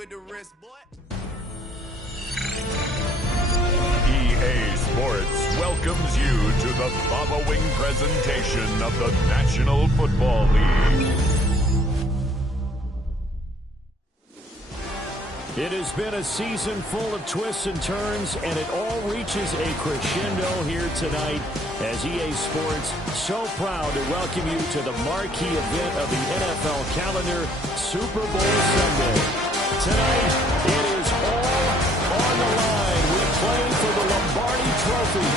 with the wrist, boy. EA Sports welcomes you to the following presentation of the National Football League. It has been a season full of twists and turns, and it all reaches a crescendo here tonight as EA Sports so proud to welcome you to the marquee event of the NFL calendar, Super Bowl Sunday. Tonight, it is all on the line. We're playing for the Lombardi Trophy,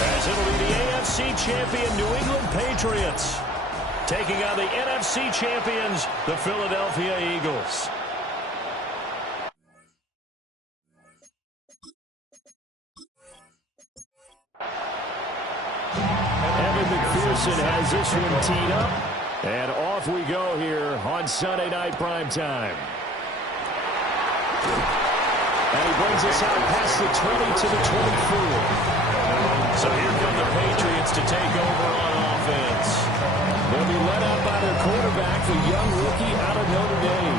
as it'll be the AFC champion New England Patriots taking on the NFC champions, the Philadelphia Eagles. Has this one teed up, and off we go here on Sunday Night Primetime. And he brings us out past the 20 to the 24. So here come the Patriots to take over on offense. They'll be led out by their quarterback, the young rookie out of Notre Dame.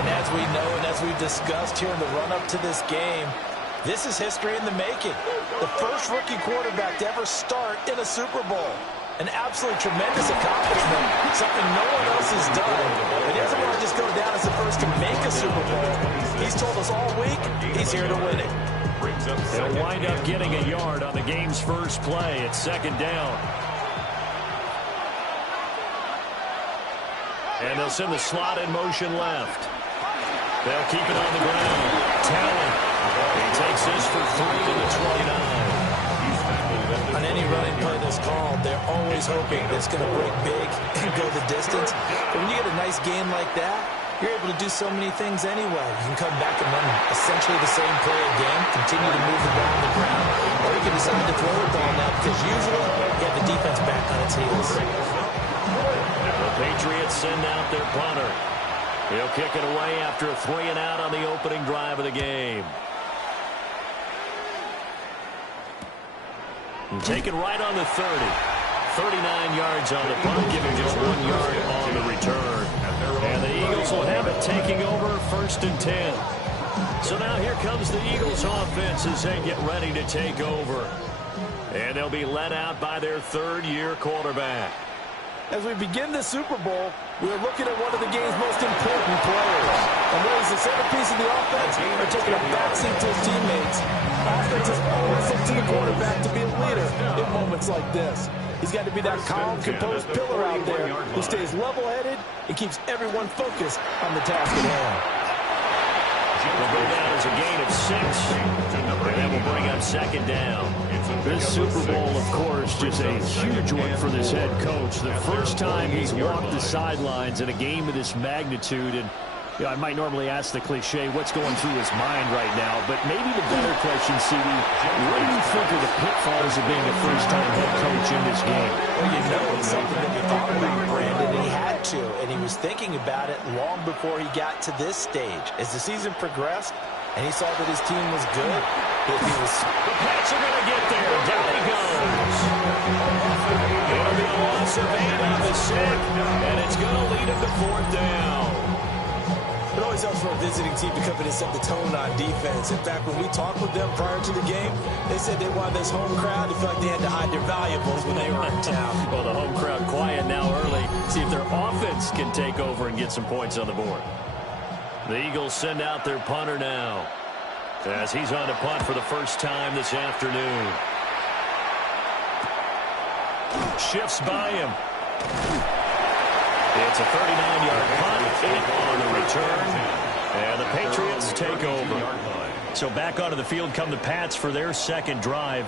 And as we know and as we've discussed here in the run-up to this game, this is history in the making. The first rookie quarterback to ever start in a Super Bowl. An absolutely tremendous accomplishment, something no one else has done. But he doesn't want to just go down as the first to make a Super Bowl. He's told us all week he's here to win it. He'll wind up getting a yard on the game's first play. It's second down. And they'll send the slot in motion left. They'll keep it on the ground. Talent. He takes this for 3 to the 29. On any running play that's called, they're always hoping that it's going to break big and go the distance. But when you get a nice game like that, you're able to do so many things anyway. You can come back and run essentially the same play again, continue to move the ball on the ground, or you can decide to throw the ball now because usually you have the defense back on its heels. The Patriots send out their punter. He'll kick it away after a 3-and-out on the opening drive of the game. Taken right on the 30. 39 yards on the punt, giving just 1 yard on the return. And the Eagles will have it taking over first and 10. So now here comes the Eagles offense as they get ready to take over. And they'll be led out by their third-year quarterback. As we begin the Super Bowl, we're looking at one of the game's most important players. And where he's the centerpiece of the offense, they're taking a backseat to his teammates. Offenses always look to the quarterback to be a leader in moments like this. He's got to be that calm, composed pillar out there who stays level-headed and keeps everyone focused on the task at hand. Will go down as a gain of 6, and that will bring up second down. This Super Bowl, of course, just a huge one for this head coach. The first time he's walked the sidelines in a game of this magnitude, and you know, I might normally ask the cliche, what's going through his mind right now, but maybe the better question, CD, what do you think of the pitfalls of being a first-time head coach in this game? Well, you know it's something that he thought about, Brandon, and he had to, and he was thinking about it long before he got to this stage. As the season progressed, and he saw that his team was good, the Pats are going to get there. Down he goes. It'll be a loss of 8 on the sick, and it's going to lead him to fourth down. It always helps for a visiting team to come in and set the tone on defense. In fact, when we talked with them prior to the game, they said they wanted this home crowd to feel like they had to hide their valuables when they were in town. Well, the home crowd quiet now early. See if their offense can take over and get some points on the board. The Eagles send out their punter now, as he's on to punt for the first time this afternoon. Shifts by him. It's a 39-yard punt, 8 on the return, and the Patriots take over. So back onto the field come the Pats for their second drive.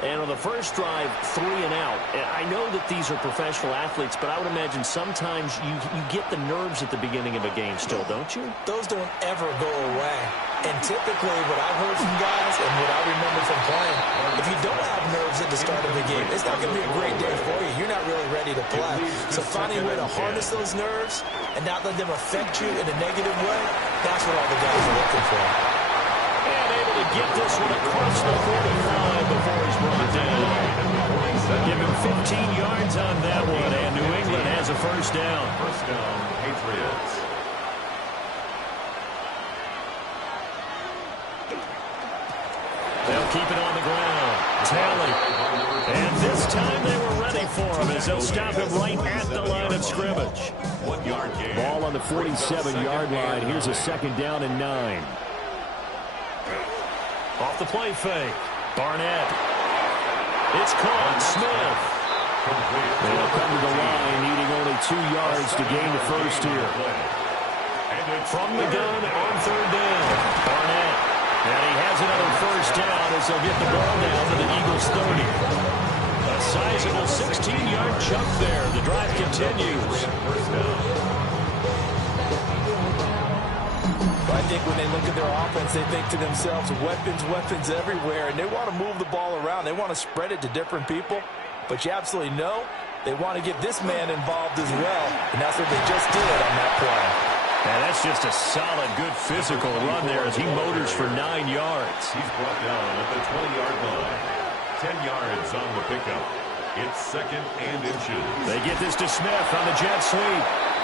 And on the first drive, 3 and out. I know that these are professional athletes, but I would imagine sometimes you get the nerves at the beginning of a game still, don't you? Those don't ever go away. And typically what I've heard from guys and what I remember from playing, if you don't have nerves at the start of the game, it's not going to be a great day for you. You're not really ready to play. So finding a way to harness those nerves and not let them affect you in a negative way, that's what all the guys are looking for. To get this one across the 45 before he's brought down. Give him 15 yards on that one, and New England has a first down. First down, Patriots. keep it on the ground. Talley. And this time they were ready for him as they'll stop him right at the line of scrimmage. 1 yard gain. Ball on the 47-yard line. Here's a 2nd down and 9. Off the play fake. Barnett. It's caught. Smith. They'll come to the line, needing only 2 yards to gain the first here. From the gun on 3rd down. Barnett. And he has another first down as they'll get the ball down to the Eagles' 30. A sizable 16-yard chunk there. The drive continues. I think when they look at their offense, they think to themselves, weapons, weapons everywhere, and they want to move the ball around. They want to spread it to different people, but you absolutely know they want to get this man involved as well, and that's what they just did on that play. And that's just a solid, good physical run there as he motors for 9 yards. He's brought down at the 20-yard line. 10 yards on the pickup. It's 2nd and inches. They get this to Smith on the jet sweep.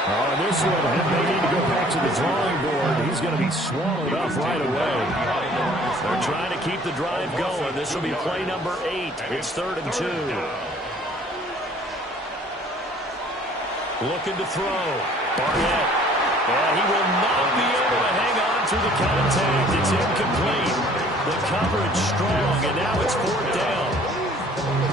Oh, and this one, they need to go back to the drawing board. He's going to be swallowed up right away. They're trying to keep the drive going. This will be play number 8. It's 3rd and 2. Looking to throw. Barnett. And he will not be able to hang on through the contact. It's incomplete. The coverage strong, and now it's 4th down.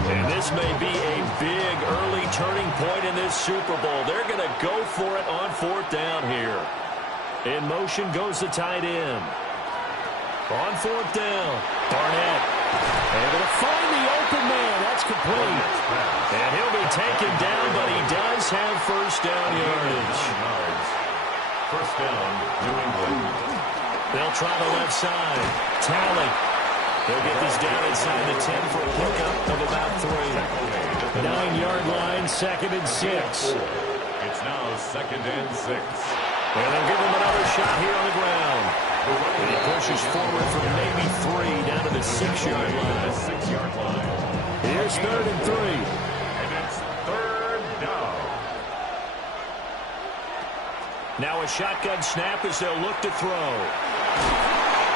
And this may be a big early turning point in this Super Bowl. They're going to go for it on 4th down here. In motion goes the tight end. On 4th down, Barnett. Able to find the open man. That's complete. And he'll be taken down, but he does have first down yardage. First down, New England. They'll try the left side. Talley. They'll get this down inside the 10 for a pickup of about 3. 9-yard line, 2nd and 6. It's now 2nd and 6. And they'll give him another shot here on the ground. And he pushes forward from maybe 3 down to the 6-yard line. 6-yard line. Here's 3rd and 3. And it's 3rd down. Now a shotgun snap as they'll look to throw.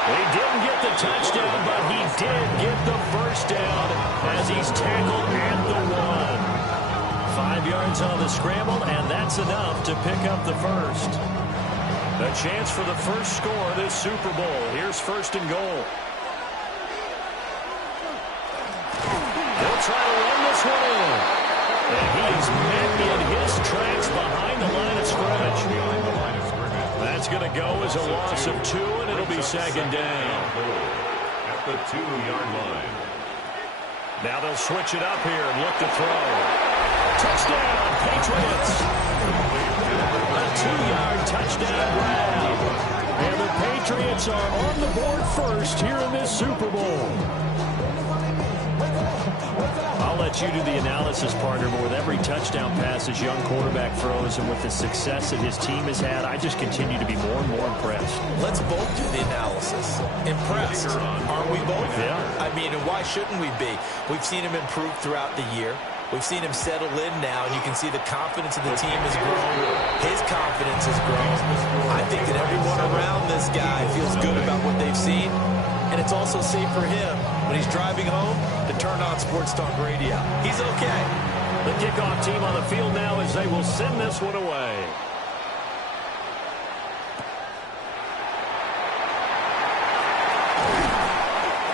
He didn't get the touchdown, but he did get the first down as he's tackled at the 1. 5 yards on the scramble, and that's enough to pick up the first. A chance for the first score of this Super Bowl. Here's 1st and goal. They'll try to run this one in. And he is met in his tracks behind the line of scrimmage. That's going to go as a loss of 2, and it'll be 2nd down. At the 2-yard line. Now they'll switch it up here and look to throw. Touchdown, Patriots. A 2-yard touchdown grab. And the Patriots are on the board first here in this Super Bowl. I'll let you do the analysis, partner, but with every touchdown pass his young quarterback throws and with the success that his team has had, I just continue to be more and more impressed. Let's both do the analysis. Impressed. Aren't we both? Yeah. I mean, and why shouldn't we be? We've seen him improve throughout the year. We've seen him settle in now, and you can see the confidence of the team has grown. His confidence has grown. I think that everyone around this guy feels good about what they've seen, and it's also safe for him when he's driving home to turn on Sports Talk Radio. He's okay. The kickoff team on the field now as they will send this one away.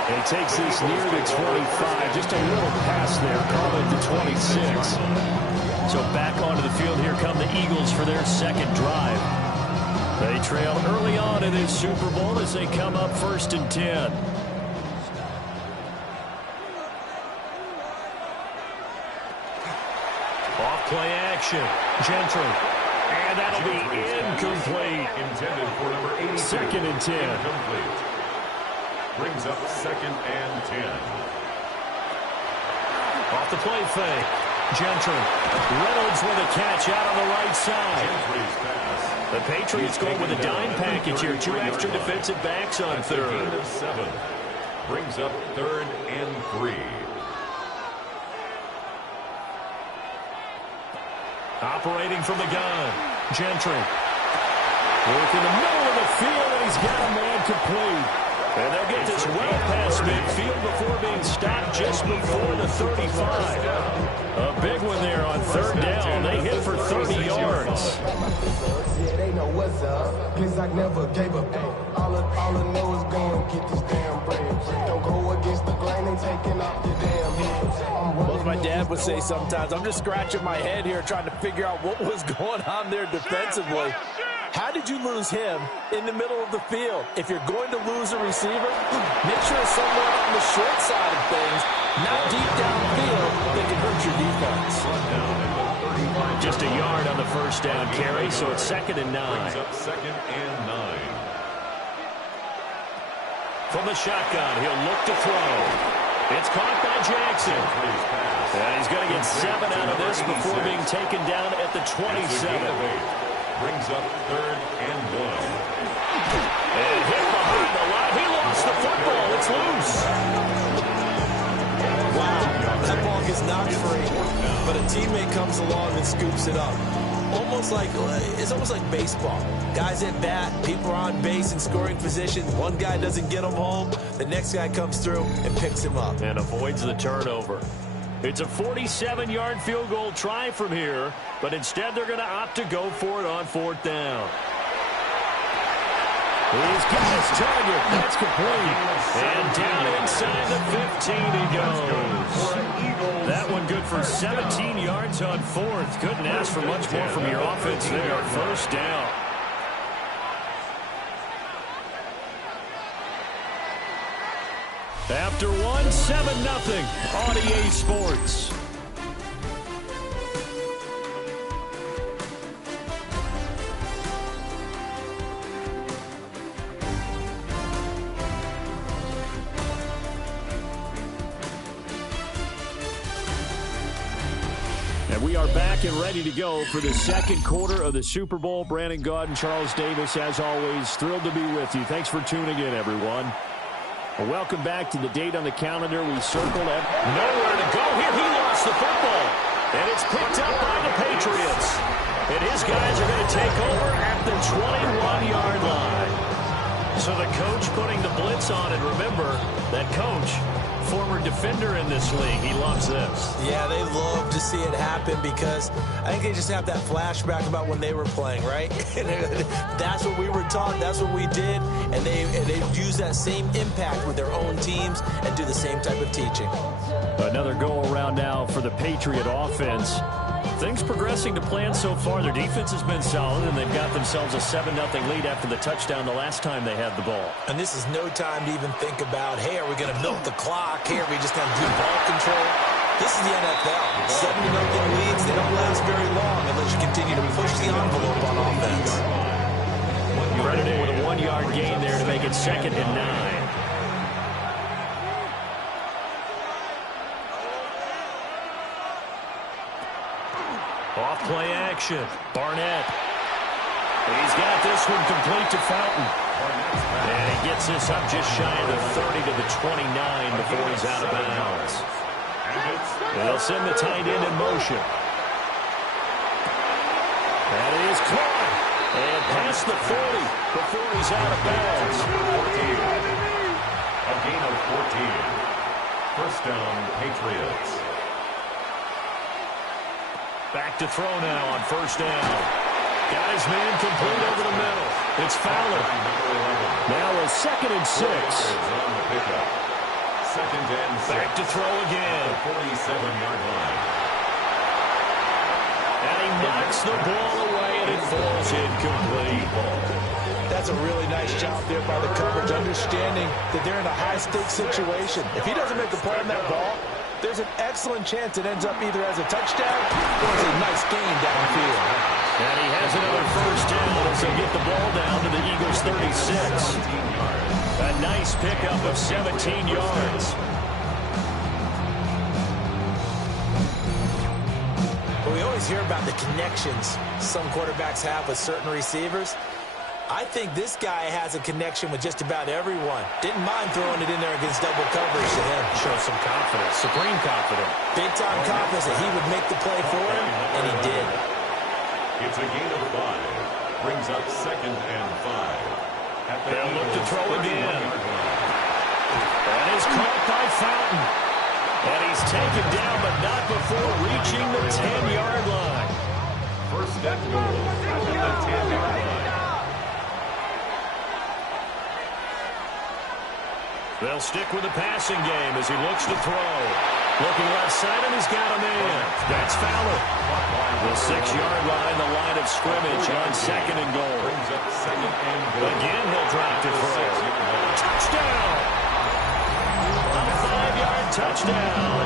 He takes this near the 25. Just a little pass there. Call it the 26. So back onto the field. Here come the Eagles for their 2nd drive. They trail early on in this Super Bowl as they come up 1st and 10. Off play action. Gentry. And that'll be incomplete. Intended for number 82. 2nd and 10. Incomplete. Brings up 2nd and 10. Off the play fake. Gentry. Reynolds with a catch out on the right side. Gentry's pass. The Patriots going with a dime package here. 2 extra defensive backs on 3rd. Gain of 7. Brings up 3rd and 3. Operating from the gun. Gentry. Work in the middle of the field, and he's got a man complete. And they'll get this well past midfield before being stopped just before the 35. A big one there on third down. They hit for 30 yards. Yeah, they know what's up. Cause I never gave up. All I know is go and get this damn bread. Don't go against the grain and taking off your damn head. Well, my dad would say sometimes, I'm just scratching my head here trying to figure out what was going on there defensively. How did you lose him in the middle of the field? If you're going to lose a receiver, make sure it's somewhere on the short side of things, not deep downfield that can hurt your defense. Just a yard on the first down carry, so it's 2nd and 9. Second and 9. From the shotgun, he'll look to throw. It's caught by Jackson. And he's going to get 7 out of this before being taken down at the 27. Brings up 3rd and 1. And hit behind the line. He lost the football. It's loose. Wow, that ball gets knocked free, but a teammate comes along and scoops it up. It's almost like baseball. Guys at bat, people are on base in scoring position. One guy doesn't get him home. The next guy comes through and picks him up. And avoids the turnover. It's a 47-yard field goal try from here, but instead they're going to opt to go for it on 4th down. He's got his target. That's complete. And down inside the 15 he goes. That one good for 17 yards on 4th. Couldn't ask for much more from your offense there. 1st down. After one, 7-0 on EA Sports. And we are back and ready to go for the second quarter of the Super Bowl. Brandon Gaud and Charles Davis, as always, thrilled to be with you. Thanks for tuning in, everyone. Well, welcome back to the date on the calendar. We circled at nowhere to go here. He lost the football. And it's picked up by the Patriots. And his guys are going to take over at the 21-yard line. So the coach putting the blitz on. And remember, that coach, former defender in this league. He loves this. Yeah, they love to see it happen because I think they just have that flashback about when they were playing, right? That's what we were taught. That's what we did. And they use that same impact with their own teams and do the same type of teaching. Another go-around now for the Patriot offense. Things progressing to plan so far. Their defense has been solid, and they've got themselves a 7-0 lead after the touchdown the last time they had the ball. And this is no time to even think about, hey, are we going to milk the clock? Hey, are we just going to do ball control? This is the NFL. 7-0 leads, they don't last very long unless you continue to push the envelope on offense. Credited with a 1-yard gain there to make it 2nd and 9. Off play action. Barnett. He's got this one complete to Fountain. And he gets this up just shy of the 30 to the 29 before he's out of bounds. They'll send the tight end in motion. That is caught. And past the 40 before he's out of bounds. A gain of 14. 1st down, Patriots. Back to throw now on 1st down. Got his man complete over the middle. It's Fowler. Now a 2nd and 6. Back to throw again. 47-yard line. And he knocks the ball away, and it falls incomplete. That's a really nice job there by the coverage, understanding that they're in a high-stakes situation. If he doesn't make a play on that ball, there's an excellent chance it ends up either as a touchdown or as a nice gain downfield. And he has another 1st down as they get the ball down to the Eagles' 36. A nice pickup of 17 yards. But we always hear about the connections some quarterbacks have with certain receivers. I think this guy has a connection with just about everyone. Didn't mind throwing it in there against double coverage to him. Show some confidence, supreme confidence. Big-time confidence that he would make the play for him, and he did. It's a gain of 5. Brings up 2nd and 5. They'll look to throw again. That is caught by Fountain. And he's taken down, but not before reaching the 10-yard line. First and goal at the 10-yard line. They'll stick with the passing game as he looks to throw. Looking left side, and he's got a man. That's Fowler. The 6-yard line, the line of scrimmage on second and goal. Again, he'll drop to throw. Touchdown! A 5-yard touchdown.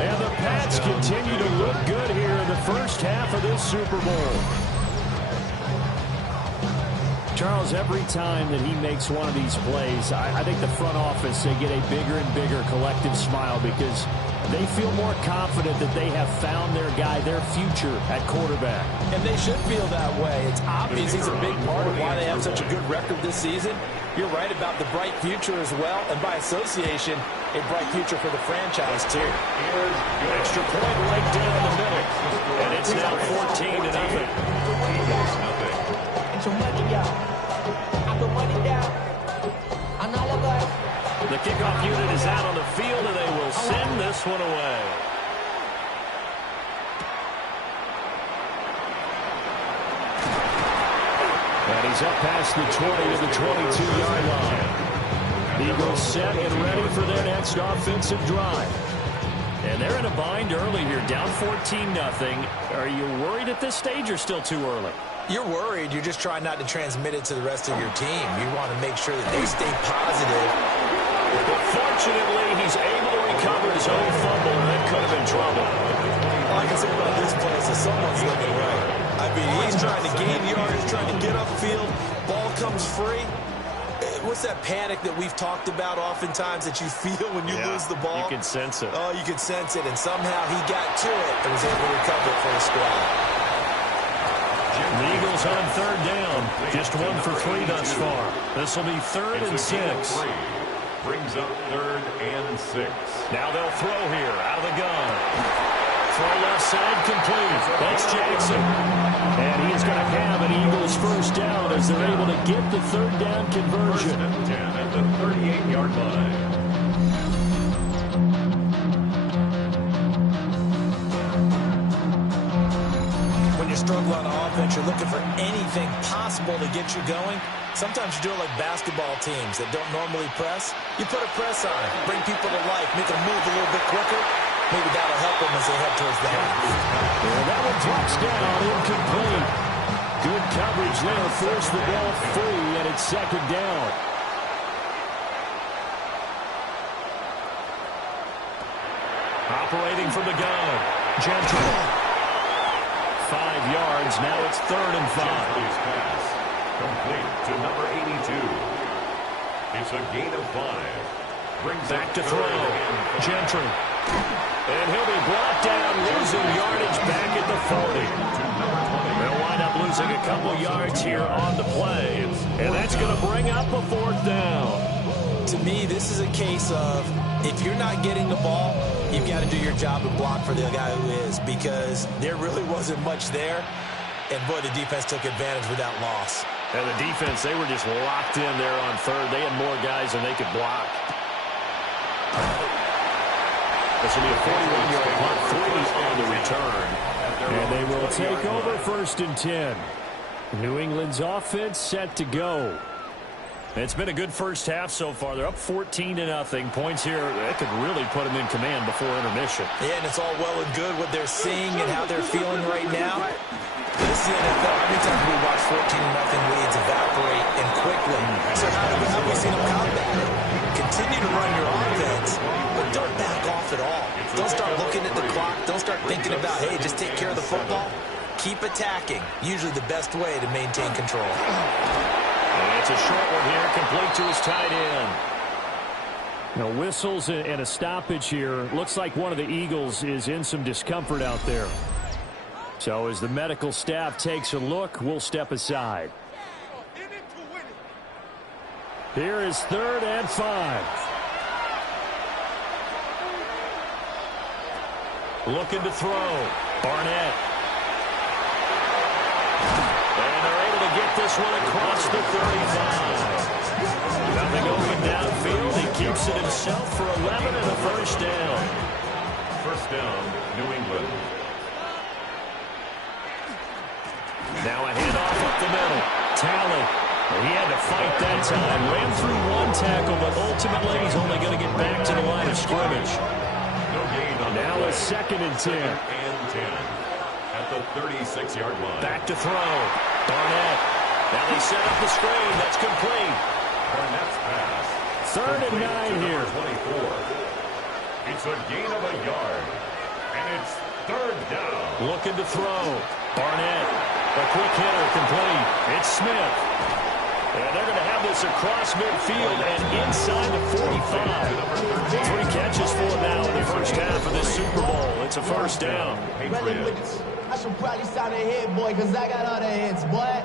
And the Pats continue to look good here in the first half of this Super Bowl. Charles, every time that he makes one of these plays, I think the front office, they get a bigger and bigger collective smile because they feel more confident that they have found their guy, their future at quarterback. And they should feel that way. It's obvious he's a big part of why they have such a good record this season. You're right about the bright future as well, and by association, a bright future for the franchise, too. Extra point right down the middle, and it's now 14-0. The kickoff unit is out on the field, and they will send this one away. And he's up past the 20 to the 22-yard line. Eagles set and ready for their next offensive drive. And they're in a bind early here, down 14-0. Are you worried at this stage or still too early? You're worried. You're just trying not to transmit it to the rest of your team. You want to make sure that they stay positive. But fortunately, he's able to recover his own fumble, and that could have been trouble. All I can say about this play is that someone's looking right. I mean, he's trying to gain yards, trying to get upfield. Ball comes free. What's that panic that we've talked about oftentimes that you feel when you lose the ball? You can sense it. Oh, you can sense it, and somehow he got to it and was able to recover it for the squad. The Eagles on third down. Just 1 for 3 thus far. This will be 3rd and 6. Brings up 3rd and 6. Now they'll throw here out of the gun. Throw left side complete. That's Jackson. And he's going to have an Eagles first down as they're able to get the third down conversion. 1st and 10 at the 38-yard line. Struggle on offense, you're looking for anything possible to get you going. Sometimes you do it like basketball teams that don't normally press. You put a press on, bring people to life, make them move a little bit quicker. Maybe that'll help them as they head towards the half. Yeah, that one drops down, incomplete. Good coverage there, force the ball free, and it's 2nd down. Operating from the gun, Gentry. 5 yards. Now it's 3rd and 5. Pass complete to number 82. It's a gain of 5. Brings back to throw. Gentry. And he'll be brought down, losing yardage back at the 40. They'll wind up losing a couple yards here on the play. And that's going to bring up a 4th down. To me, this is a case of if you're not getting the ball, you've got to do your job and block for the guy who is, because there really wasn't much there. And, boy, the defense took advantage with that loss. And the defense, they were just locked in there on 3rd. They had more guys than they could block. This will be a 41-yard punt, 3 on the return. And they will take over 1st and 10. New England's offense set to go. It's been a good first half so far. They're up 14-0. Points here, that could really put them in command before intermission. Yeah, and it's all well and good what they're seeing and how they're feeling right now. This is the NFL. How many times we watch 14-0 leads evaporate and quickly? So how have we seen them combat it? Continue to run your offense, but don't back off at all. Don't start looking at the clock. Don't start thinking about, hey, just take care of the football. Keep attacking. Usually the best way to maintain control. And it's a short one here, complete to his tight end. Now whistles and a stoppage here. Looks like one of the Eagles is in some discomfort out there. So as the medical staff takes a look, we'll step aside. Here is 3rd and 5. Looking to throw. Barnett. And they're able to get this one across the 35. Nothing open downfield. He keeps Works it himself for 11 and a first down. First down, New England. Now a handoff up the middle. Talent. He had to fight that time. Ran through one tackle, but ultimately he's only going to get back to the line of scrimmage. No gain on now a 2nd and 10. And 10 at the 36-yard line. Back to throw. Barnett. Now they set up the screen. That's complete. Barnett's pass. 3rd and 9 here. 24. It's a gain of a yard. And it's 3rd down. Looking to throw. Barnett. A quick hitter complete. It's Smith. And they're going to have this across midfield and inside the 45. 3 catches for him now in the first half of this Super Bowl. It's a first down. I should probably sign a hit, boy, because I got all the hits, boy.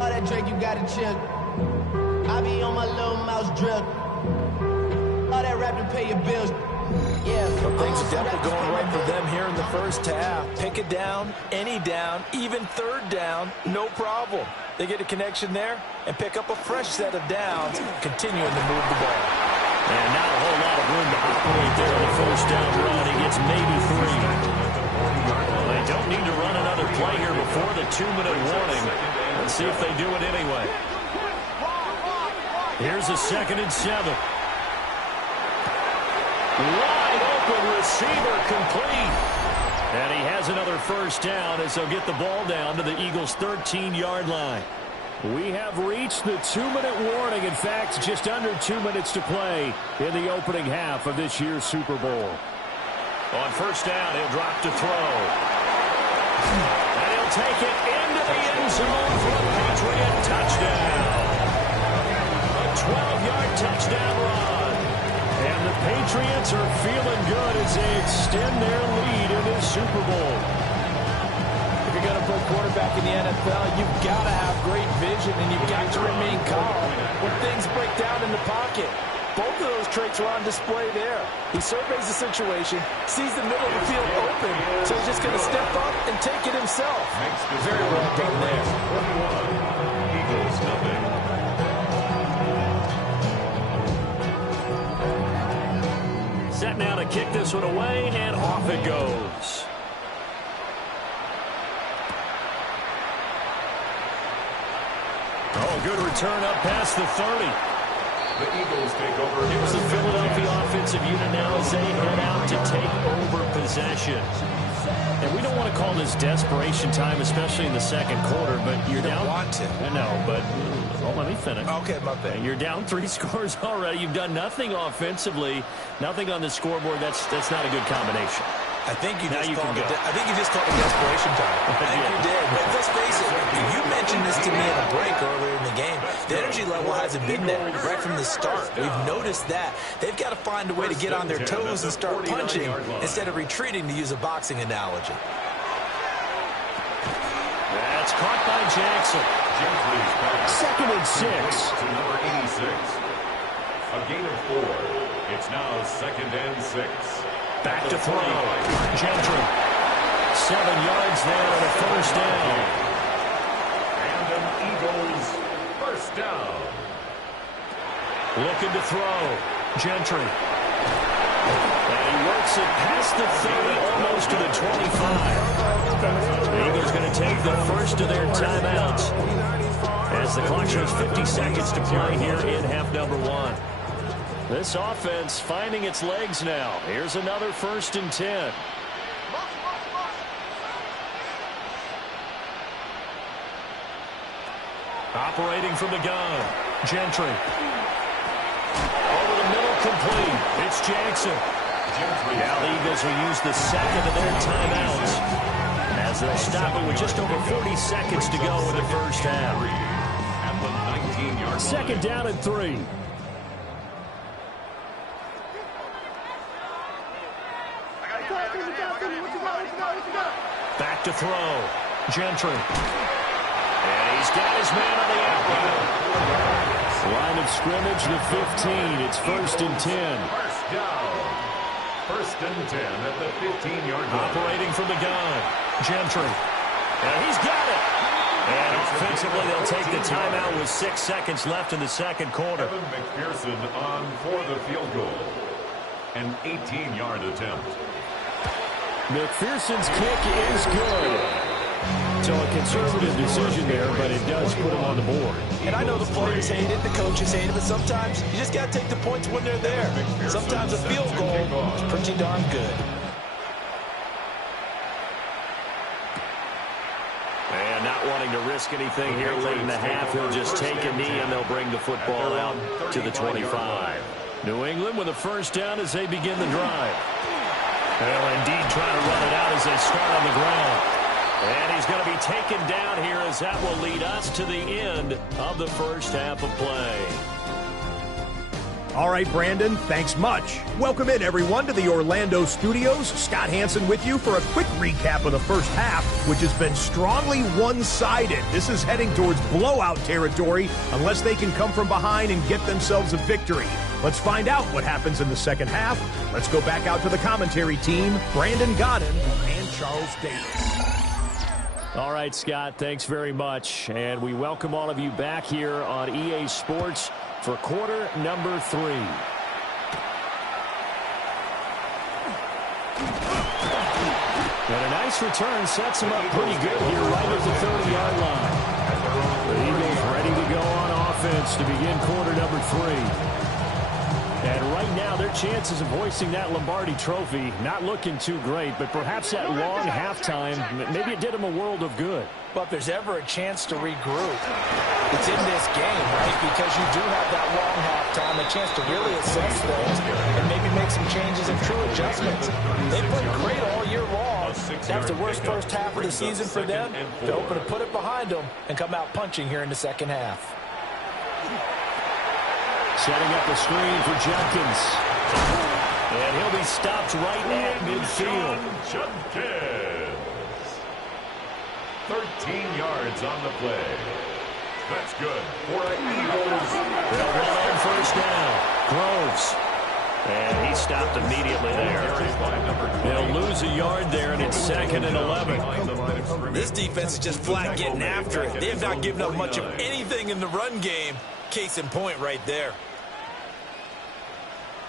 All that Drake, you got to chill. I be on my little mouse drip. All that rap to pay your bills. Yeah. Well, things are definitely going right for them here in the first half. Pick it down, any down, even 3rd down, no problem. They get a connection there and pick up a fresh set of downs, continuing to move the ball. And not a whole lot of room to operate there on the first down run. He gets maybe 3. Well, they don't need to run another play here before the 2-minute warning. Let's see if they do it anyway. Here's a 2nd and 7. Wide open receiver complete. And he has another first down as they'll get the ball down to the Eagles' 13-yard line. We have reached the 2-minute warning. In fact, just under 2 minutes to play in the opening half of this year's Super Bowl. On first down, he'll drop to throw. And he'll take it into the end zone for a Patriot touchdown. A 12-yard touchdown run. And the Patriots are feeling good as they extend their lead in this Super Bowl. If you're going to play quarterback in the NFL, you've got to have great vision, and you've got to remain calm when things break down in the pocket. Both of those traits are on display there. He surveys the situation, sees the middle of the field open, so he's just going to step up and take it himself. Very well done there. Eagles nothing. Set now to kick this one away, and off it goes. Oh, good return up past the 30. The Eagles take over. Here's the Philadelphia offensive unit now as they head out to take over possession. And we don't want to call this desperation time, especially in the second quarter, but you're down. You want to. I know, but let me finish. Okay, my bad. And you're down 3 scores already. You've done nothing offensively, nothing on the scoreboard. That's not a good combination. I think you just called it desperation time. I think you did. But let's face it, you mentioned this to me in a break earlier in the game. The energy level hasn't been there right from the start. We've noticed that. They've got to find a way to get on their toes and start punching instead of retreating, to use a boxing analogy. That's caught by Jackson. 2nd and 6. To number 86. A gain of 4. It's now 2nd and 6. Back to throw. Gentry. 7 yards there and a first down. And an Eagles first down. Looking to throw. Gentry. And he works it past the 30, almost to the 25. The Eagles going to take the first of their timeouts as the clock shows 50 seconds to play here in half number 1. This offense finding its legs now. Here's another 1st and 10. Operating from the gun. Gentry. Over the middle, complete. It's Jackson. Now the Eagles will use the second of their timeouts as they'll stop it with just over 40 seconds to go in the first half. At the 19-yard line. 2nd down and 3. Back to throw. Gentry. And he's got his man on the outside. Line of scrimmage, the 15. It's 1st and 10. First down. 1st and 10 at the 15-yard line. Operating from the gun. Gentry. And he's got it. And offensively, they'll take the timeout with 6 seconds left in the second quarter. Evan McPherson on for the field goal. An 18-yard attempt. McPherson's kick is good. So a conservative decision there, but it does put him on the board. And I know the players hate it, the coaches hate it, but sometimes you just got to take the points when they're there. Sometimes a field goal is pretty darn good. And not wanting to risk anything here late in the half, he'll just take a knee and they'll bring the football out to the 25. New England with a first down as they begin the drive. Well, indeed, trying to run it out as they start on the ground. And he's going to be taken down here as that will lead us to the end of the first half of play. All right, Brandon, thanks much. Welcome in, everyone, to the Orlando studios. Scott Hansen with you for a quick recap of the first half, which has been strongly one-sided. This is heading towards blowout territory unless they can come from behind and get themselves a victory. Let's find out what happens in the second half. Let's go back out to the commentary team, Brandon Godden and Charles Davis. All right, Scott, thanks very much. And we welcome all of you back here on EA Sports for quarter number 3. And a nice return sets them up pretty good here right at the 30-yard line. The Eagles ready to go on offense to begin quarter number 3. And right now, their chances of hoisting that Lombardi trophy not looking too great, but perhaps that long halftime, maybe it did them a world of good. But if there's ever a chance to regroup, it's in this game, right? Because you do have that long halftime, a chance to really assess things and maybe make some changes and true adjustments. They've played great all year long. That's the worst first half of the season for them. They're hoping to put it behind them and come out punching here in the second half. Setting up a screen for Jenkins. And he'll be stopped right at midfield. Jenkins. 13 yards on the play. That's good for the Eagles. They'll run on first down. Groves. And he stopped immediately there. They'll lose a yard there, and it's 2nd and 11. This defense is just flat getting after it. They have not given up much of anything in the run game. Case in point right there.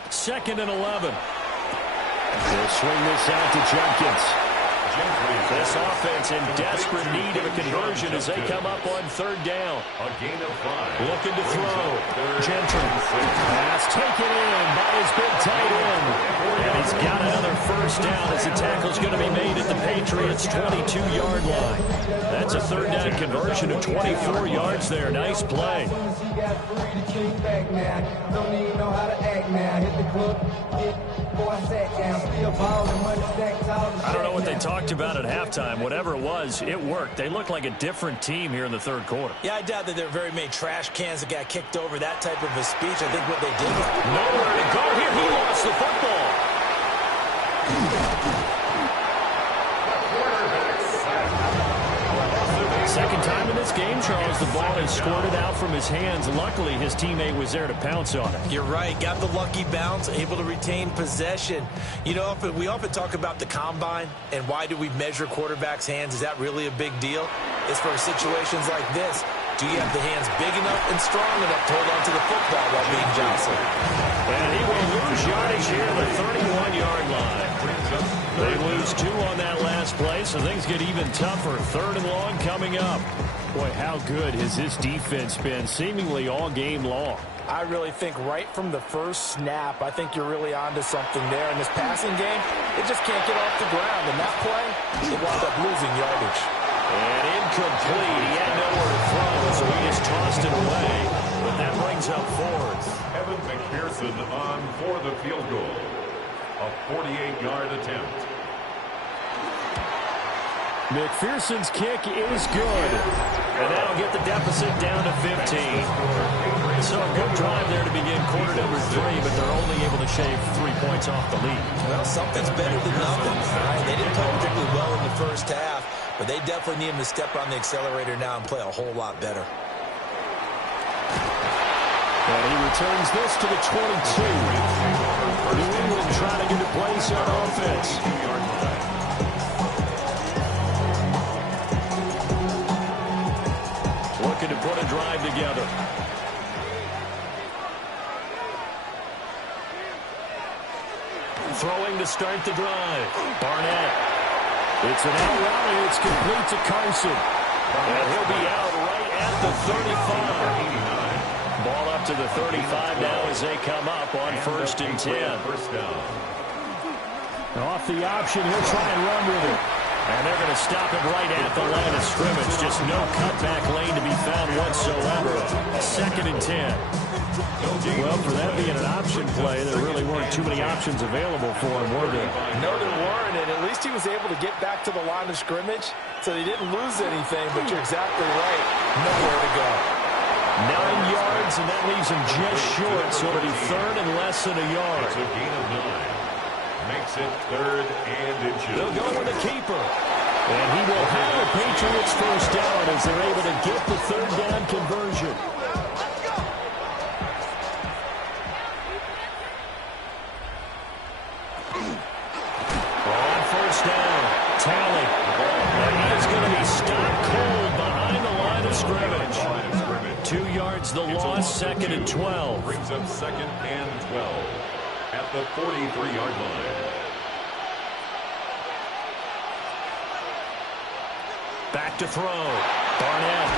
2nd and 11. They'll swing this out to Jenkins. This offense in desperate need of a conversion as they come up on 3rd down. A gain of 5. Looking to throw. Gentry. Pass taken in by his big tight end. And he's got another first down as the tackle's going to be made at the Patriots' 22-yard line. That's a 3rd down conversion of 24 yards there. Nice play. I don't know what they talked about at halftime. Whatever it was, it worked. They looked like a different team here in the 3rd quarter. Yeah, I doubt that there are very many trash cans that got kicked over, that type of a speech. I think what they did was nowhere to go here. He lost the football. Second time in this game, Charles, the ball is squirted out from his hands. Luckily, his teammate was there to pounce on it. You're right. Got the lucky bounce, able to retain possession. You know, we often talk about the combine and why do we measure quarterbacks' hands. Is that really a big deal? It's for situations like this. Do you have the hands big enough and strong enough to hold on to the football while being jostled? And he will lose yardage here at the 31-yard line. They lose 2 on that last play, so things get even tougher. 3rd and long coming up. Boy, how good has this defense been seemingly all game long? I really think right from the first snap, I think you're really onto something there. In this passing game, it just can't get off the ground. And that play, it wound up losing yardage. And incomplete. He had nowhere to throw, so he just tossed it away. But that brings up 4th. Evan McPherson on for the field goal. A 48-yard attempt. McPherson's kick is good. And that'll get the deficit down to 15. So a good drive there to begin quarter number 3, but they're only able to shave 3 points off the lead. Well, something's better than nothing. Right? They didn't play particularly well in the first half, but they definitely need him to step on the accelerator now and play a whole lot better. And he returns this to the 22. New England trying to get a place on offense. looking to put a drive together. Throwing to start the drive. Barnett. It's an out route, and it's complete to Carson. And he'll be out right at the 35. Ball up to the 35 now as they come up on 1st and 10. First down. Off the option, he'll try and run with it. And they're going to stop it right at the line of scrimmage. Just no cutback lane to be found whatsoever. 2nd and 10. Well, for that being an option play, there really weren't too many options available for him, were there? No, there weren't, and at least he was able to get back to the line of scrimmage, so he didn't lose anything, but you're exactly right. Nowhere to go. 9 yards, and that leaves him just short, so it'll be 3rd and less than a yard. It's a gain of 9. Makes it 3rd and inches. They'll go with the keeper. And he will have the Patriots first down as they're able to get the 3rd down conversion. On 1st down, Talley. And he is going to be stopped cold behind the line of scrimmage. 2 yards the loss, 2nd and 12. Brings up 2nd and 12 at the 43-yard line. Back to throw. Barnett.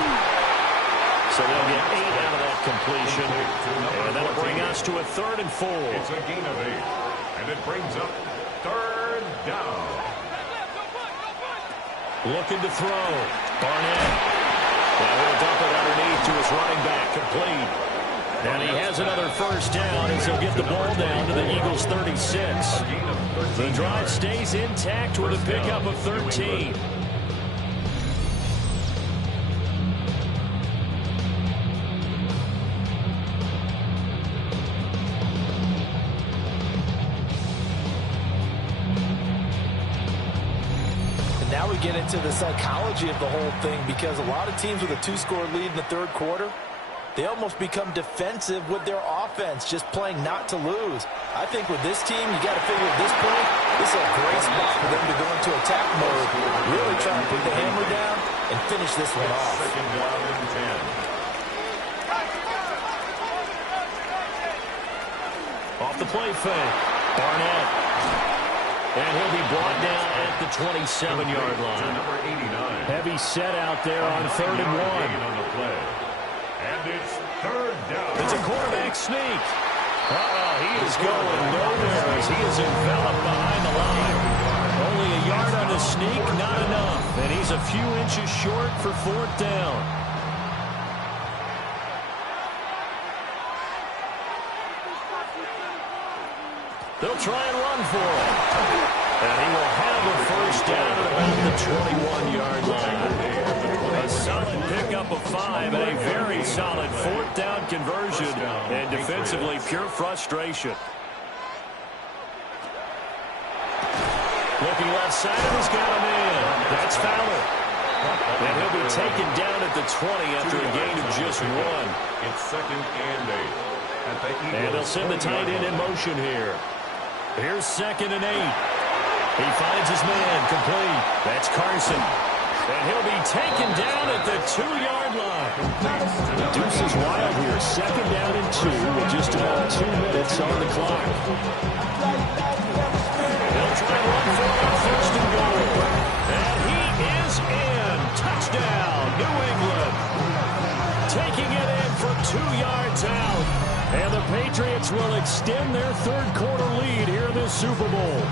So they'll get 8 out of that completion. And that'll bring us to a 3rd and 4. It's a gain of 8. And it brings up 3rd down. Looking to throw. Barnett. And he'll dump it underneath to his running back. Complete. And he has another first down as he'll get the ball down to the Eagles' 36. The drive stays intact with a pickup of 13. Now we get into the psychology of the whole thing, because a lot of teams with a 2-score lead in the 3rd quarter, they almost become defensive with their offense, just playing not to lose. I think with this team, you got to figure at this point, this is a great spot for them to go into attack mode, really try to put the hammer down and finish this one off. 2nd down and 10. Off the play fake. Barnett. And he'll be brought down at the 27-yard line. Number 89. Heavy set out there on 3rd and 1. On the play. And it's 3rd down. It's a quarterback sneak. He is going nowhere as he is enveloped behind the line. Only a yard on the sneak, not enough. And he's a few inches short for 4th down. They'll try and run for it. And he will have a first down at about the 21-yard line. A solid pickup of 5 and a very solid 4th down conversion. And defensively, pure frustration. Looking left side, and he's got him in. That's Fowler. And he'll be taken down at the 20 after a gain of just 1. It's 2nd and 8. And they'll send the tight end in motion here. Here's 2nd and 8. He finds his man, complete. That's Carson. And he'll be taken down at the 2-yard line. Deuce is wild here. 2nd down and 2 with just about 2 minutes on the clock. They'll try and run for it on 1st and goal. And he is in. Touchdown, New England. Taking it in from 2 yards out. And the Patriots will extend their 3rd quarter lead here in this Super Bowl.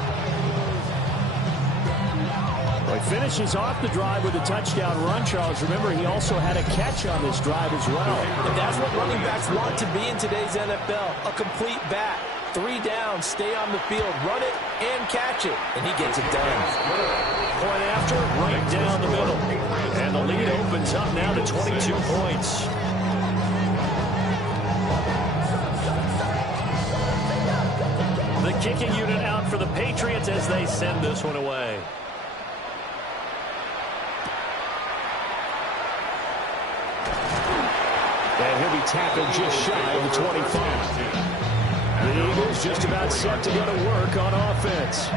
Well, he finishes off the drive with a touchdown run, Charles. Remember, he also had a catch on this drive as well. And that's what running backs want to be in today's NFL, a complete back. 3 down, stay on the field, run it, and catch it. And he gets it done. Point after, right down the middle. And the lead opens up now to 22 points. The kicking unit out for the Patriots as they send this one away. And he'll be tackled just shy of the 25. The Eagles just about set to go to work on offense.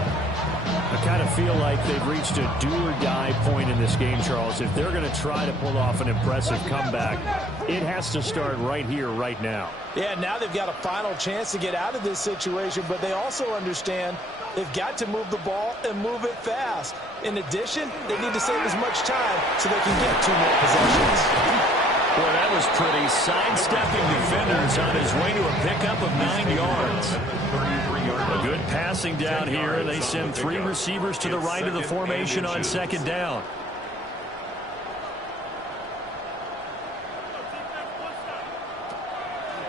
I kind of feel like they've reached a do-or-die point in this game, Charles. If they're going to try to pull off an impressive comeback, it has to start right here, right now. Yeah, now they've got a final chance to get out of this situation, but they also understand they've got to move the ball and move it fast. In addition, they need to save as much time so they can get 2 more possessions. Boy, that was pretty. Sidestepping defenders on his way to a pickup of 9 yards. A good passing down here, and they send 3 receivers to the right of the formation on second down.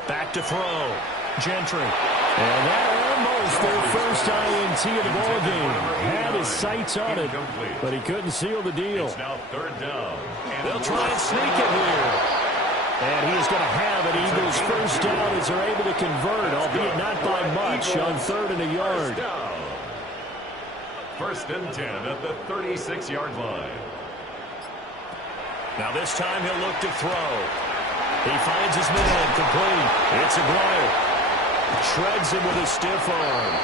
Back to throw. Gentry. And that almost their first INT of the ball game. Had his sights on it, but he couldn't seal the deal. It's now 3rd down. They'll try and sneak it here. And he is going to have an Eagles first down as they're able to convert, albeit not by much, on 3rd and a yard. 1st and 10 at the 36-yard line. Now this time he'll look to throw. He finds his man complete. It's Aguirre. Shreds him with a stiff arm.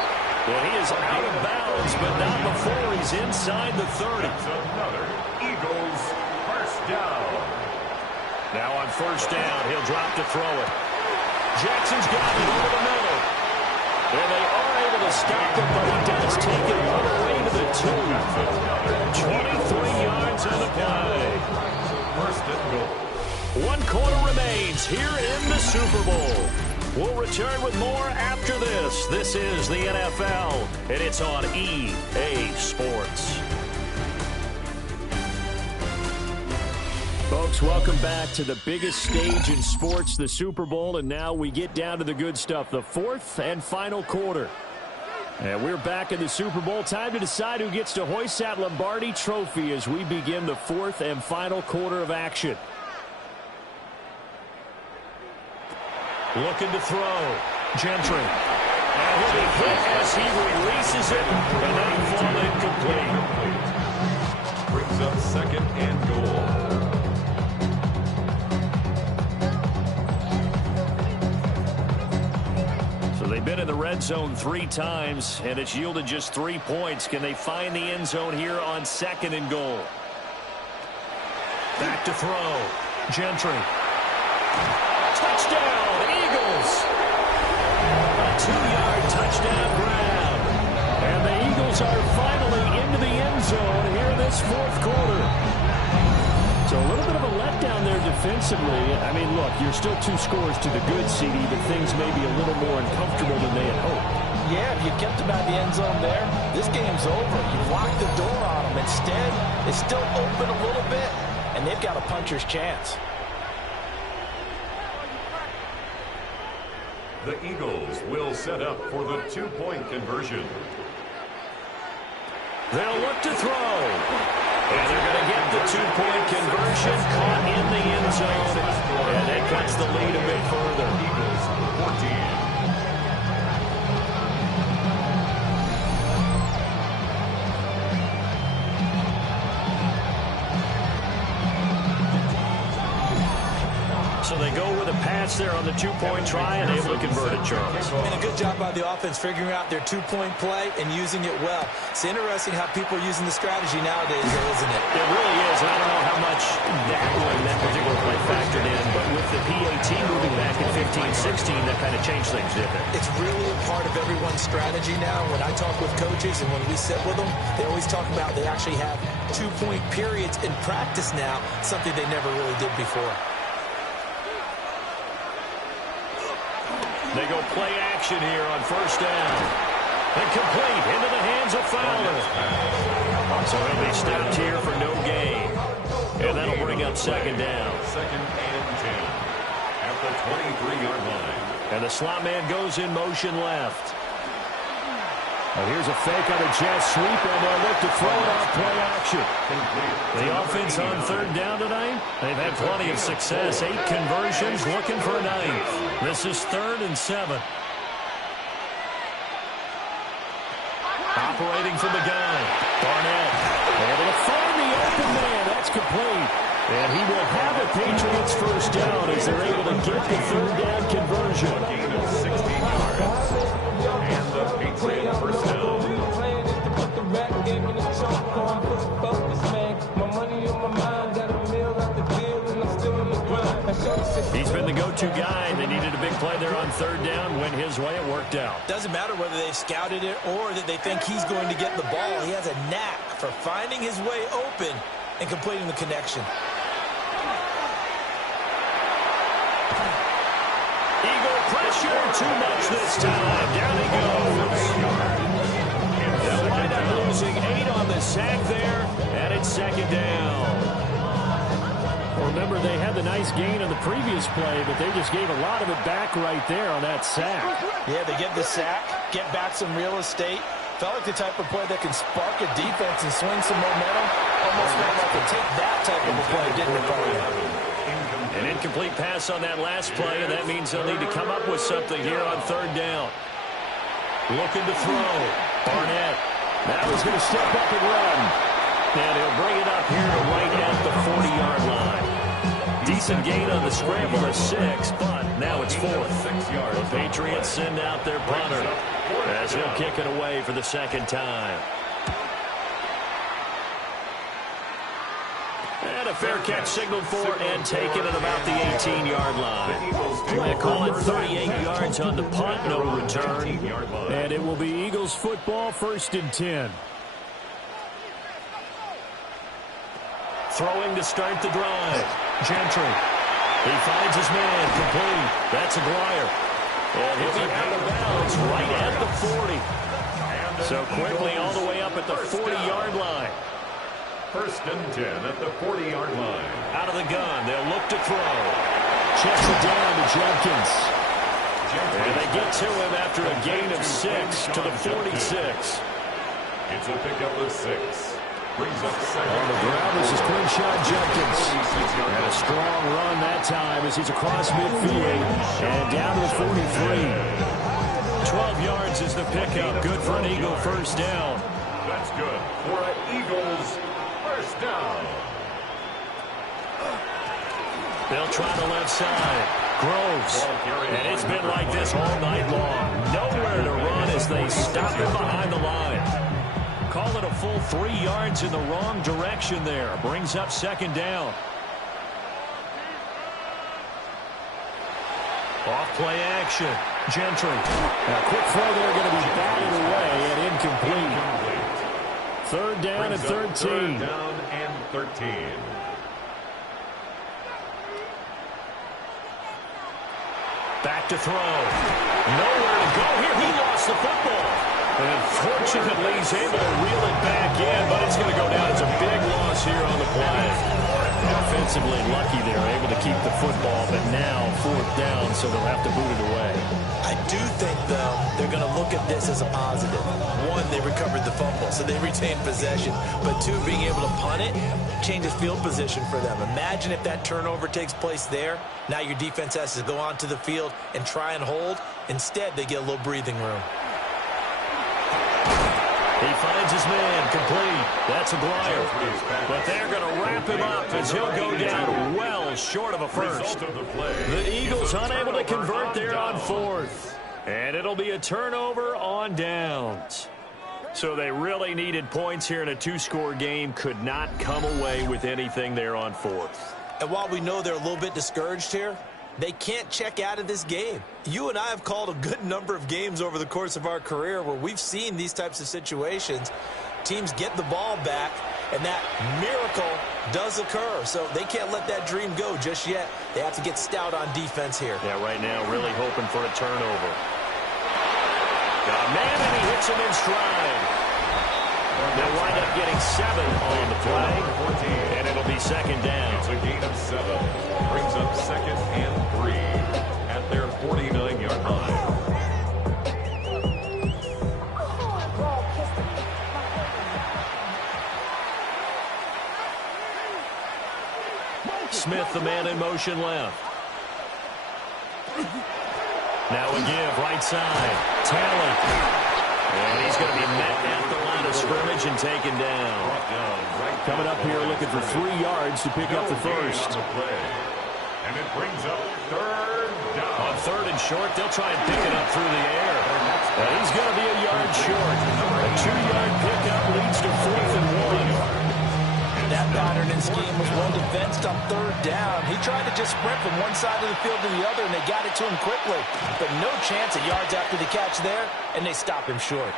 And he is out of bounds, but not before he's inside the 30. That's another Eagles first down. Now on 1st down, he'll drop to throw it. Jackson's got it over the middle. And they are able to stop it, but he does take it all the way to the 2. 23 yards on the play. 1st and goal. 1 quarter remains here in the Super Bowl. We'll return with more after this. This is the NFL, and it's on EA Sports. Folks, welcome back to the biggest stage in sports, the Super Bowl, and now we get down to the good stuff, the 4th and final quarter. And we're back in the Super Bowl. Time to decide who gets to hoist that Lombardi trophy as we begin the 4th and final quarter of action. Looking to throw. Gentry. And he'll be hit as he releases it, and that'll fall incomplete. Brings up 2nd and goal. They've been in the red zone 3 times, and it's yielded just 3 points. Can they find the end zone here on 2nd and goal? Back to throw. Gentry. Touchdown, Eagles! A 2-yard touchdown grab. And the Eagles are finally into the end zone here in this 4th quarter. So a little bit of a letdown there defensively. I mean, look, you're still 2 scores to the good, CD, but things may be a little more uncomfortable than they had hoped. Yeah, if you kept them out of the end zone there, this game's over. You've locked the door on them. Instead, it's still open a little bit, and they've got a puncher's chance. The Eagles will set up for the 2-point conversion. They'll look to throw. And they're going to get the 2-point conversion, caught in the end zone, and that cuts the lead a bit further. Eagles 14. So they go with a pass there on the 2-point try and able to convert it, Charles. And a good job by the offense figuring out their 2-point play and using it well. It's interesting how people are using the strategy nowadays, though, isn't it? It really is, and I don't know how much that particular play factored in, but with the PAT moving back in 15-16, that kind of changed things, didn't it? It's really a part of everyone's strategy now. When I talk with coaches and when we sit with them, they always talk about they actually have 2-point periods in practice now, something they never really did before. They go play action here on 1st down. And complete into the hands of Fowler. So he'll be stopped here for no gain. And that'll bring up 2nd down. 2nd and 10 at the 23-yard line. And the slot man goes in motion left. And here's a fake on a jet sweep, and they'll look to throw it off play action. The offense on 3rd down tonight, they've had plenty of success. 8 conversions, looking for a 9th. This is 3rd and 7. Operating from the gun, Barnett. Able to find the open man. That's complete. And he will have the Patriots first down as they're able to get the 3rd down conversion. Gain of 16 yards. And the Patriots first down. go-to guy. They needed a big play there on third down. Went his way. It worked out. Doesn't matter whether they've scouted it or that they think he's going to get the ball. He has a knack for finding his way open and completing the connection. Eagle pressure. Too much this time. Down he goes. They'll wind up losing 8 on the sack there, and it's second down. Remember, they had the nice gain on the previous play, but they just gave a lot of it back right there on that sack. Yeah, they get the sack, get back some real estate. Felt like the type of play that can spark a defense and swing some momentum. Almost felt like a take that type of a play, didn't it? An incomplete pass on that last play, and that means they'll need to come up with something here on third down. Looking to throw. Barnett. Now he's going to step up and run. And he'll bring it up here to right at the 40-yard line. Decent gain on the scramble of 6, but now it's 4th. The Patriots send out their punter as he'll kick it away for the second time. And a fair catch signaled for and taken at about the 18-yard line. They call it 38 yards on the punt, no return. And it will be Eagles football, 1st and 10. Throwing to start the drive. Gentry. He finds his man. Complete. That's Aguirre. And he'll be out of bounds right at the 40. So quickly all the way up at the 40-yard line. 1st and 10 at the 40-yard line. Out of the gun. They'll look to throw. Checks it down to Jenkins. And they get to him after a gain of 6 to the 46. It's a pickup of 6. Brings up second. On the ground, this is Quinshon Jenkins. And a strong run that time as he's across midfield. And down to the 43. 12 yards is the pickup. Good for an Eagle first down. That's good for an Eagles first down. They'll try the left side. Groves. And it's been like this all night long. Nowhere to run as they stop him behind the line. Call it a full 3 yards in the wrong direction there. Brings up second down. Off play action. Gentry. Now quick throw there going to be batted away and incomplete. Third down and 13. Third down and 13. Back to throw. Nowhere to go here. He lost the football. And fortunately, he's able to reel it back in, but it's going to go down as a big loss here on the play. Offensively lucky they're able to keep the football, but now 4th down, so they'll have to boot it away. I do think, though, they're going to look at this as a positive. 1, they recovered the fumble, so they retained possession. But 2, being able to punt it changes field position for them. Imagine if that turnover takes place there. Now your defense has to go onto the field and try and hold. Instead, they get a little breathing room. He finds his man, complete. That's Aguirre. But they're going to wrap him up as he'll go down well short of a first. The Eagles unable to convert there on 4th. And it'll be a turnover on downs. So they really needed points here in a 2-score game. Could not come away with anything there on 4th. And while we know they're a little bit discouraged here, they can't check out of this game. You and I have called a good number of games over the course of our career where we've seen these types of situations. Teams get the ball back, and that miracle does occur. So they can't let that dream go just yet. They have to get stout on defense here. Yeah, right now really hoping for a turnover. Got a man, and he hits him in stride. They'll wind up getting 7 on the play, and it'll be second down. It's a gain of 7. Brings up 2nd and 3 at their 49-yard line. Smith, the man in motion left. Now a give, right side. Talent. And he's going to be met at the line of scrimmage and taken down. Coming up here looking for 3 yards to pick up the first. And it brings up 3rd down. On 3rd and short, they'll try and pick it up through the air. And he's going to be a yard short. A 2-yard pickup leads to 4th and 1. That pattern and scheme was well defensed on third down. He tried to just sprint from one side of the field to the other, and they got it to him quickly. But no chance of yards after the catch there, and they stop him short.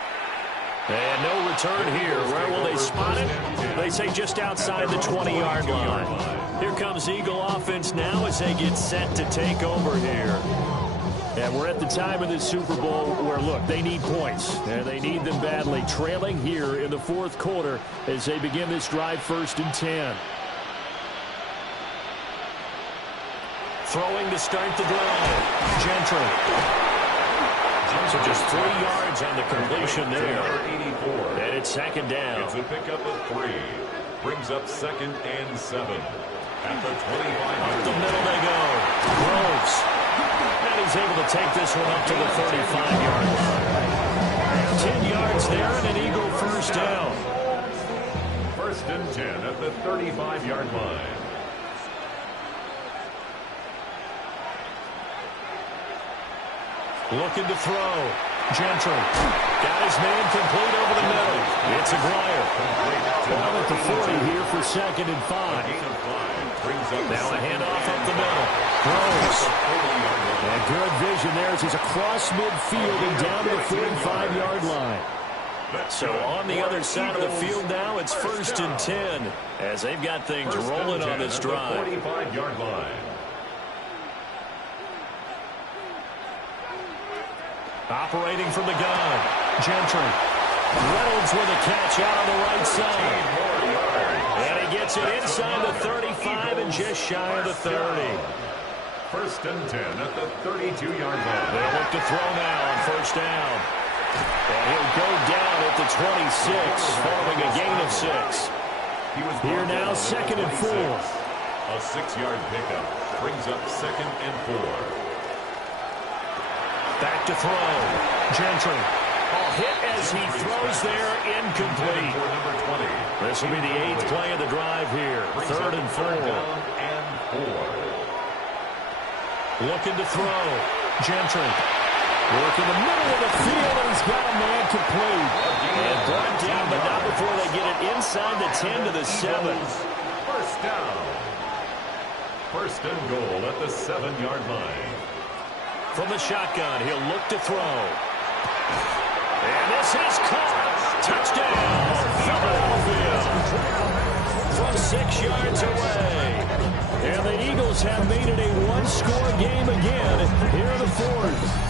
And no return here. Where will they spot it? They say just outside the 20-yard line. Here comes Eagle offense now as they get set to take over here. And we're at the time of the Super Bowl where, look, they need points. And they need them badly. Trailing here in the fourth quarter as they begin this drive 1st and 10. Throwing to start the drive. Gentry. So just 3 yards on the completion there. And it's 2nd down. It's a pickup of 3. Brings up 2nd and 7. At the 25. Up the middle they go. Groves. And he's able to take this one up to the 35-yard line. 10 yards there and an Eagle 1st down. 1st and 10 at the 35-yard line. Looking to throw. Gentry. Got his man complete over the middle. It's Aguirre. Ball at the 40 here for 2nd and 5. Now a handoff up the middle. Groves. And good vision there as he's across midfield and down to the 45-yard line. So on the other side of the field now, it's 1st and 10 as they've got things rolling on this drive. 45-yard line. Operating from the gun. Gentry. Reynolds with a catch out on the right side. And he gets it inside the 35 and just shy of the 30. 1st and 10 at the 32-yard line. They'll look to throw now on 1st down. And he'll go down at the 26, following a gain of 6. Here now, 2nd and 4. A 6-yard pickup brings up 2nd and 4. Back to throw. Gentry. Hit as he throws there, incomplete. This will be the 8th play of the drive here. 3rd and 4. Looking to throw. Gentry. Work in the middle of the field, and he's got a man complete. And brought down, but not before they get it inside the 10 to the 7. 1st down. 1st and goal at the 7-yard line. From the shotgun, he'll look to throw. And this is caught. Touchdown, Philadelphia. From 6 yards away. And the Eagles have made it a one-score game again here in the 4th.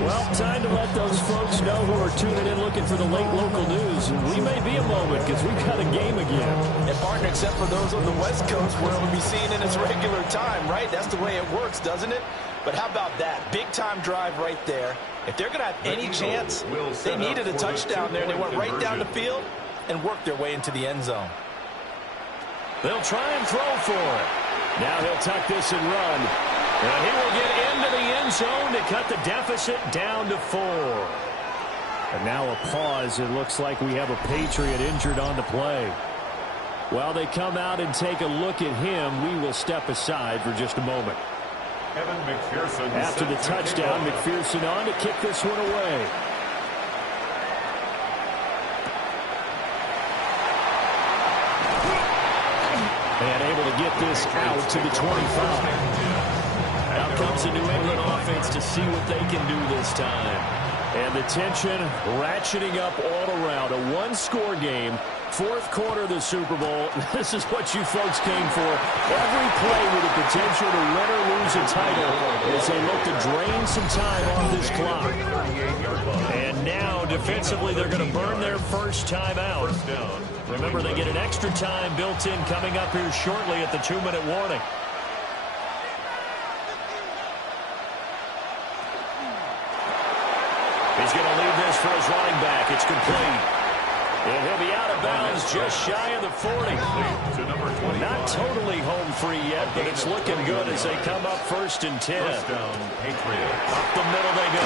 Well, time to let those folks know who are tuning in looking for the late local news. We may be a moment because we've got a game again. And partner, except for those on the West Coast where it'll be seen in its regular time, right? That's the way it works, doesn't it? But how about that? Big-time drive right there. If they're going to have any chance, they needed a touchdown there. They went right down the field and worked their way into the end zone. They'll try and throw for it. Now he'll tuck this and run. And he will get into the end zone to cut the deficit down to 4. And now a pause. It looks like we have a Patriot injured on the play. While they come out and take a look at him, we will step aside for just a moment. Evan McPherson. After the touchdown, McPherson on to kick this one away. And able to get this out to the 25. Out comes the New England offense to see what they can do this time. And the tension ratcheting up all around. A one-score game. 4th quarter of the Super Bowl. This is what you folks came for. Every play with the potential to win or lose a title as they look to drain some time off this clock. And now, defensively, they're going to burn their first time out. Remember, they get an extra time built in coming up here shortly at the 2-minute warning. He's going to leave this for his running back. It's complete. And he'll be out of bounds just shy of the 40. Not totally home free yet, but it's looking good as they come up 1st and 10. First down, Patriots. Up the middle they go.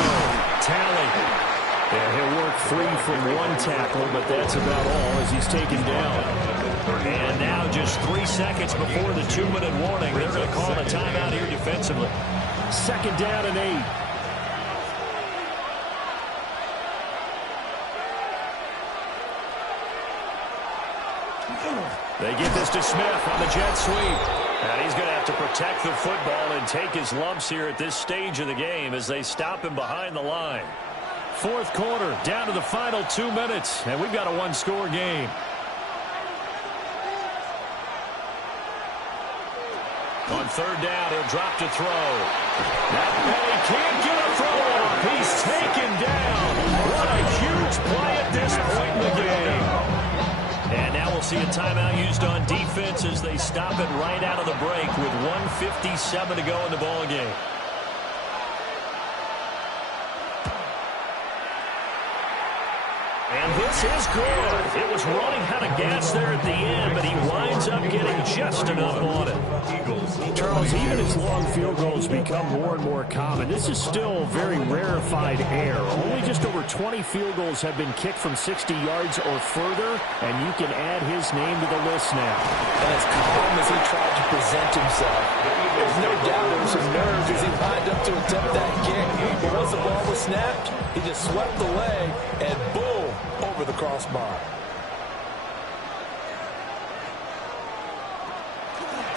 Tally. And he'll work free from one tackle, but that's about all as he's taken down. And now just 3 seconds before the 2-minute warning, they're going to call a timeout here defensively. 2nd down and 8. They get this to Smith on the jet sweep. And he's going to have to protect the football and take his lumps here at this stage of the game as they stop him behind the line. Fourth quarter, down to the final 2 minutes, and we've got a one-score game. On third down, he'll drop to throw. And he can't get a throw off. He's taken down. What a huge play at this point in the game. And now we'll see a timeout used on defense as they stop it right out of the break with 1:57 to go in the ball game. And this is good. It was running out of gas there at the end, but he winds up getting just enough on it. Charles, even as long field goals become more and more common, this is still very rarefied air. Only just over 20 field goals have been kicked from 60 yards or further, and you can add his name to the list now. And as calm as he tried to present himself, there's no doubt there was some nerves as he lined up to attempt that kick. But once the ball was snapped, he just swept away, and boom, over the crossbar.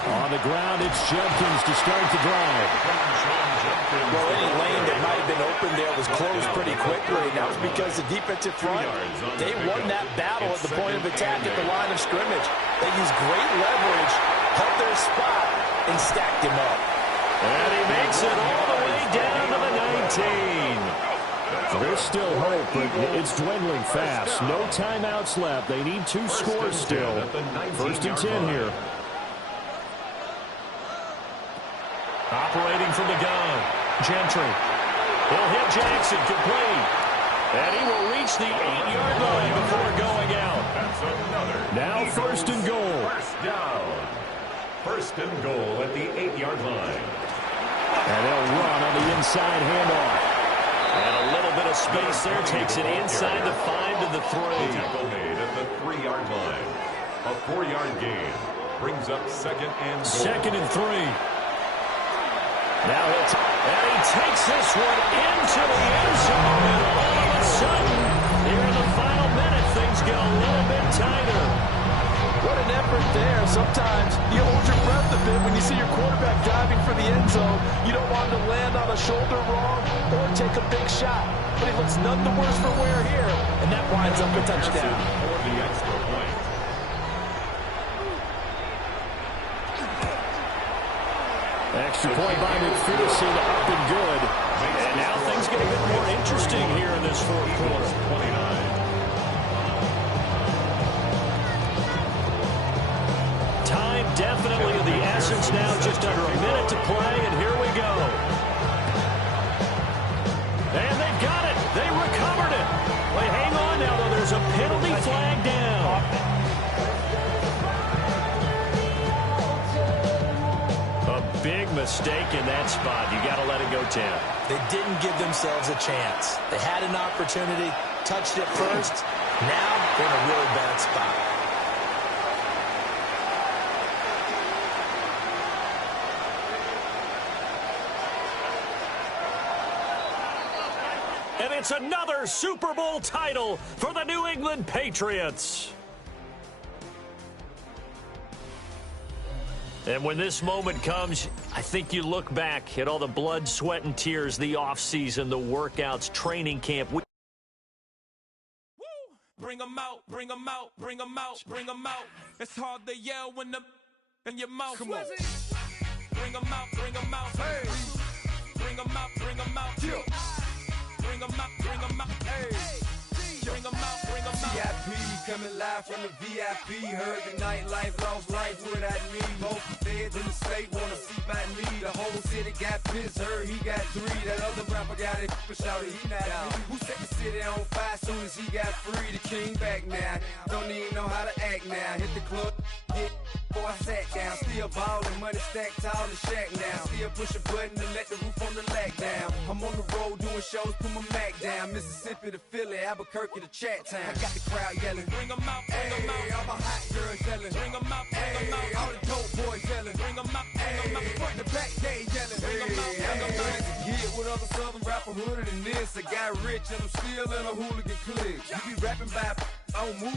On the ground, it's Judkins to start the drive. Well, any lane that might have been open there was closed pretty quickly. And that was because the defensive front, they won that battle at the point of attack at the line of scrimmage. They used great leverage, held their spot, and stacked him up. And he makes it all the way down to the 19. There's still hope, but it's dwindling fast. No timeouts left. They need 2 scores still. First and 10 here. Operating from the gun, Gentry. He'll hit Jackson complete. And he will reach the 8-yard line before going out. Now first and goal. First down. First and goal at the 8-yard line. And they'll run on the inside handoff. And a little bit of space there takes it inside the 5 to the 3. Tackle made at the 3-yard line. A 4-yard gain brings up second and goal. Second and 3. Now and he takes this one into the end zone, and all of a sudden, here in the final minute, things get a little bit tighter. What an effort there. Sometimes you hold your breath a bit when you see your quarterback diving for the end zone. You don't want him to land on a shoulder wrong or take a big shot. But he looks none the worse for wear here, and that winds up a touchdown. For the extra point. Extra point by McPherson, up and good. And now things get a bit more interesting here in this fourth quarter. 29. Time definitely of the essence now, just under a minute to play, and here we go. And they've got it. They recovered it. Wait, hang on now, though. There's a penalty flag down. A big mistake in that spot. You got to let it go 10. They didn't give themselves a chance. They had an opportunity, touched it first. Now they're in a really bad spot. And it's another Super Bowl title for the New England Patriots. And when this moment comes, I think you look back at all the blood, sweat, and tears, the offseason, the workouts, training camp. Bring them out, bring them out, bring them out, bring them out. It's hard to yell when the in your mouth. Come on. Bring them out, bring them out. Hey. Bring them out, bring them out. Yeah. Bring them out, bring them out. Hey. Bring them out, bring them out. VIP coming live from the VIP. Heard the nightlife, lost life without me. Both feds in the state wanna see by me. The whole city got pissed, heard he got 3. That other rapper got it, but shouted he not out. Who set the city on fire soon as he got free? The king back now, don't even know how to act now. Hit the club, get before I sat down. Still ballin', money stacked tall in shack now. Still push a button to let the roof on the lag down. I'm on the road doing shows, put my Mac down. Mississippi to Philly, Albuquerque to Chat Town. I got the crowd yelling. Bring them out, bring them out. All my hot girls yelling. Bring them out, bring them out. All the dope boys yelling. Bring them out, bring them out. Front to back, they yelling. Bring them out, bring them out. Get with other southern rapper hooded than this. I got rich and I'm still in a hooligan clique. You be rapping by, I don't move.